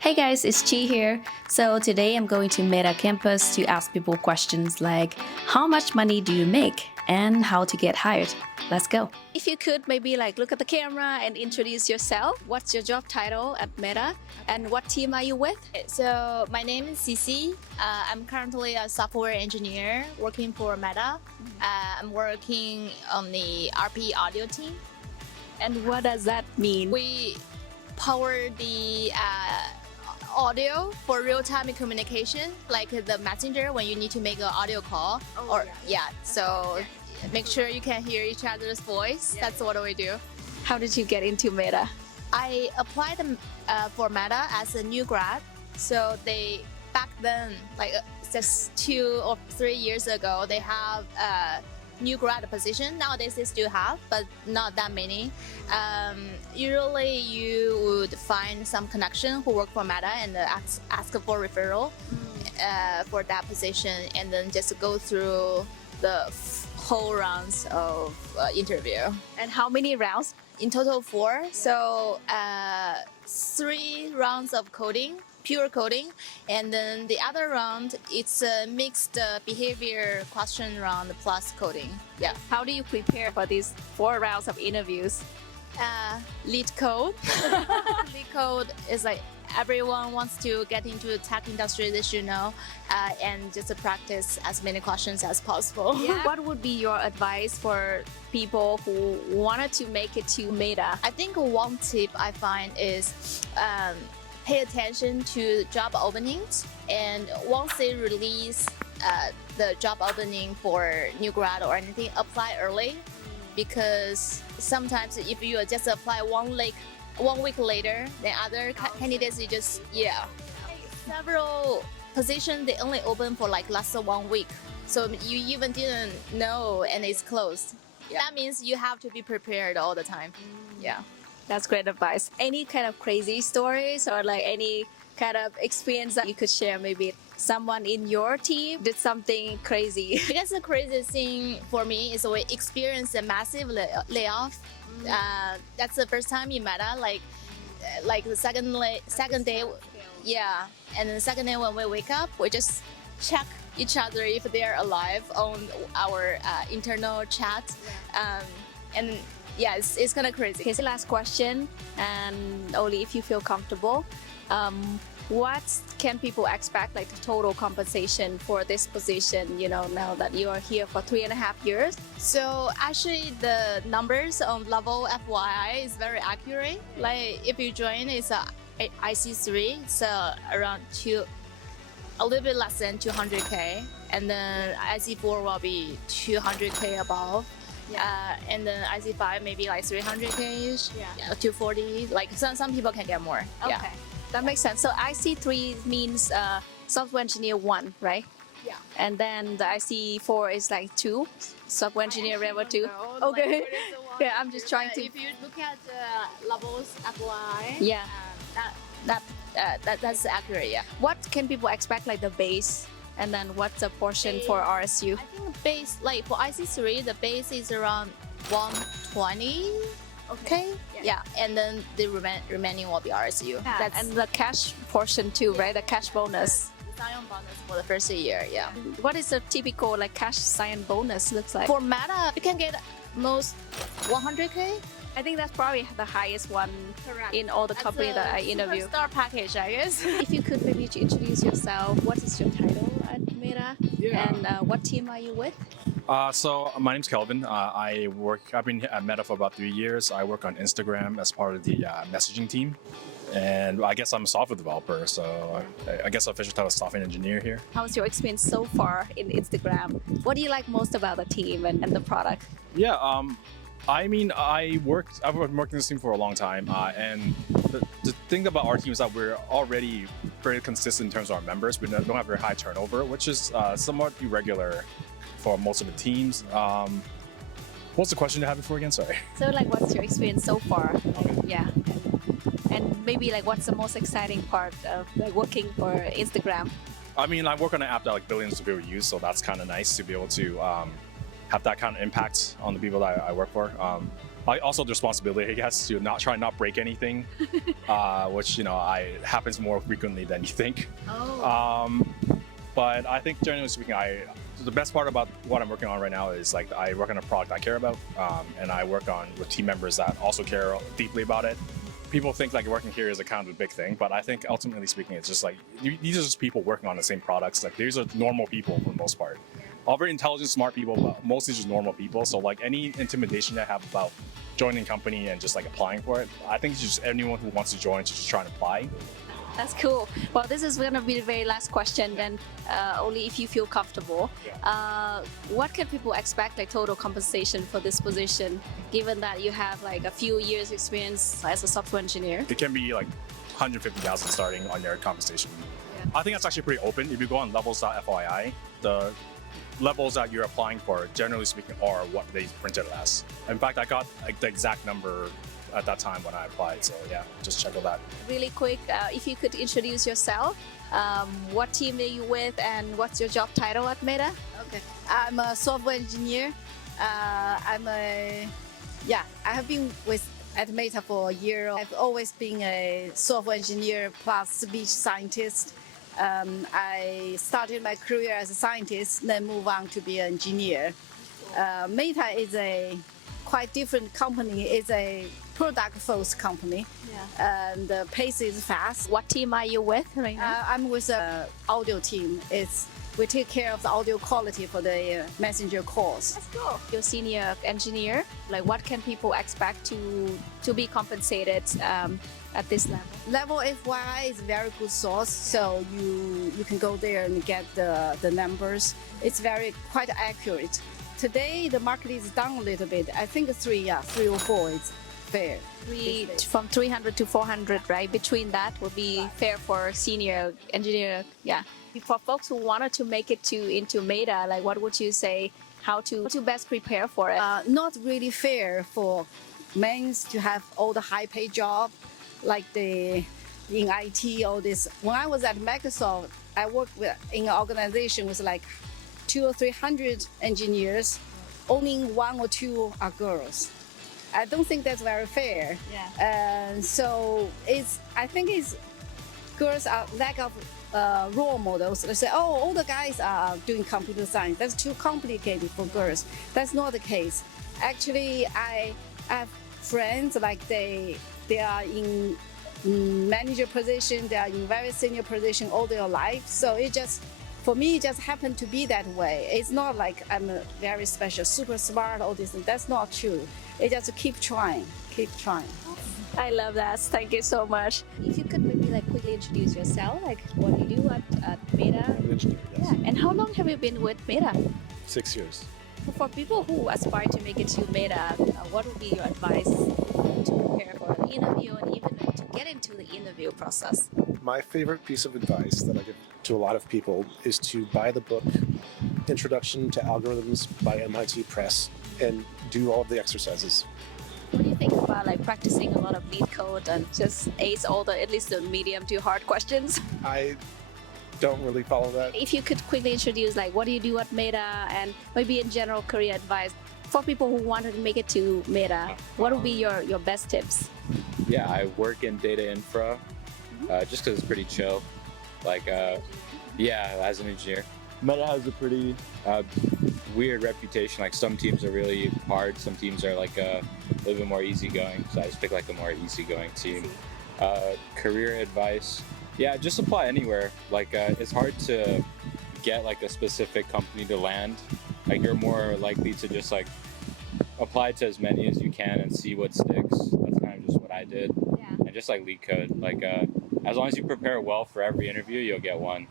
Hey guys, it's Chi here. So today I'm going to Meta campus to ask people questions like how much money do you make and how to get hired. Let's go. If you could maybe look at the camera and introduce yourself. What's your job title at Meta and what team are you with? So my name is Cici. I'm currently a software engineer working for Meta. I'm working on the RP audio team. And what does that mean? We power the audio for real-time communication, like the messenger when you need to make an audio call. So make sure you can hear each other's voice. That's what we do. How did you get into Meta? I applied for Meta as a new grad. So they back then, just 2 or 3 years ago, they have a new grad position. Nowadays they still have, but not that many. Usually you would find some connection who work for Meta and ask for referral for that position, and then just go through the whole rounds of interview. And how many rounds? In total 4. So 3 rounds of coding, pure coding, and then the other round it's a mixed behavior question round plus coding. Yeah. How do you prepare for these 4 rounds of interviews? Lead code. Lead code is like everyone wants to get into the tech industry, they should know, and just practice as many questions as possible. Yeah. What would be your advice for people who wanted to make it to Meta? I think one tip I find is pay attention to job openings, and once they release the job opening for new grad or anything, apply early, because sometimes if you just apply 1 week later than other candidates, you just several positions they only open for less than 1 week, so you even didn't know and it's closed. That means you have to be prepared all the time. That's great advice. Any kind of crazy stories or any kind of experience that you could share? Maybe someone in your team did something crazy. I guess the craziest thing for me is we experienced a massive layoff. That's the first time in Meta, like the second day, and then the second day when we wake up, we just check each other if they're alive on our internal chat, and it's kind of crazy. Okay, so last question, and only if you feel comfortable. What can people expect, the total compensation for this position, now that you are here for 3.5 years? So actually the numbers on level FYI is very accurate. If you join, it's IC3, it's around a little bit less than 200K, and then IC4 will be 200K above. And then IC5 maybe 300K-ish, 240. Some people can get more. Okay. That makes sense. So IC3 means software engineer 1, right? Yeah. And then the IC4 is 2, software engineer level 2. Okay. Yeah, I'm just trying to. If you look at the levels FY, that's accurate. Yeah. What can people expect, the base, and then what's the portion for RSU? I think the base, for IC3, the base is around 120. Okay. Yeah. And then the remaining will be RSU. And the cash portion too, right? The cash bonus. The sign-on bonus for the first year. Yeah. What is a typical cash sign bonus looks like? For Meta, you can get most 100K. I think that's probably the highest one. Correct. In all the companies that I interview. Star package, I guess. If you could maybe introduce yourself, what is your title at Meta? Yeah. And what team are you with? So my name's Kelvin. I've been at Meta for about 3 years. I work on Instagram as part of the messaging team. And I guess I'm a software developer, so I guess official title is software engineer here. How's your experience so far in Instagram? What do you like most about the team and the product? Yeah, I've been working this team for a long time, and the thing about our team is that we're already pretty consistent in terms of our members. We don't have very high turnover, which is somewhat irregular for most of the teams. What's the question you had before again? Sorry. So what's your experience so far? Yeah. And maybe what's the most exciting part of working for Instagram? I work on an app that billions of people use, so that's kind of nice to be able to have that kind of impact on the people that I work for. Also the responsibility, I guess, to not break anything, which happens more frequently than you think. Oh. But I think generally speaking, the best part about what I'm working on right now is like I work on a product I care about, and I work with team members that also care deeply about it. People think like working here is a kind of a big thing, but I think ultimately speaking, it's just like these are just people working on the same products. Like these are normal people for the most part, all very intelligent, smart people, but mostly just normal people. So like any intimidation I have about joining a company and just like applying for it, I think it's just anyone who wants to join should just try and apply. That's cool. Well, this is going to be the very last question then, only if you feel comfortable. What can people expect, like total compensation for this position, given that you have like a few years experience as a software engineer? It can be like 150,000 starting on your compensation. Yeah. I think that's actually pretty open. If you go on levels.fyi, the levels that you're applying for, generally speaking, are what they printed it as. In fact, I got like the exact number at that time when I applied. So yeah, just check out that. Really quick, if you could introduce yourself, what team are you with and what's your job title at Meta? Okay, I'm a software engineer. I have been at Meta for a year. I've always been a software engineer plus speech scientist. I started my career as a scientist, then move on to be an engineer. Meta is a quite different company. It's a product-focused company, and the pace is fast. What team are you with right now? I'm with the audio team. We take care of the audio quality for the messenger calls. Let's go. You're senior engineer. Like, what can people expect to be compensated at this level? Level FYI is a very good source, so you can go there and get the numbers. It's quite accurate. Today the market is down a little bit. I think 3 or 4 is fair. From 300 to 400, right? Between that would be fair for senior engineer. Yeah. For folks who wanted to make it into Meta, like what would you say? How to best prepare for it? Not really fair for men to have all the high-paid job, like in IT. All this. When I was at Microsoft, I worked in an organization with like 200 or 300 engineers. Only 1 or 2 are girls. I don't think that's very fair. Yeah. So I think girls are lack of role models. They say, oh, all the guys are doing computer science. That's too complicated for girls. That's not the case. Actually, I have friends like they are in manager position. They are in very senior position all their life. So for me, it just happened to be that way. It's not like I'm a very special, super smart, all this. That's not true. It just keep trying. I love that. Thank you so much. If you could maybe like quickly introduce yourself, like what you do at Meta. I'm an engineer, yes. Yeah. And how long have you been with Meta? 6 years. For people who aspire to make it to Meta, what would be your advice to prepare for an interview and even to get into the interview process? My favorite piece of advice that I give to a lot of people is to buy the book Introduction to Algorithms by MIT Press and do all of the exercises. What do you think about like practicing a lot of lead code and just ace at least the medium to hard questions? I don't really follow that. If you could quickly introduce like what do you do at Meta and maybe in general career advice for people who wanted to make it to Meta, what would be your best tips? Yeah, I work in data infra just because it's pretty chill. Like, as an engineer. Meta has a pretty weird reputation. Like some teams are really hard, some teams are like a little bit more easygoing. So I just pick like a more easygoing team. Career advice, yeah, just apply anywhere. Like it's hard to get like a specific company to land. Like you're more likely to just like apply to as many as you can and see what sticks. That's kind of just what I did. Yeah. And just like lead code, like as long as you prepare well for every interview, you'll get one.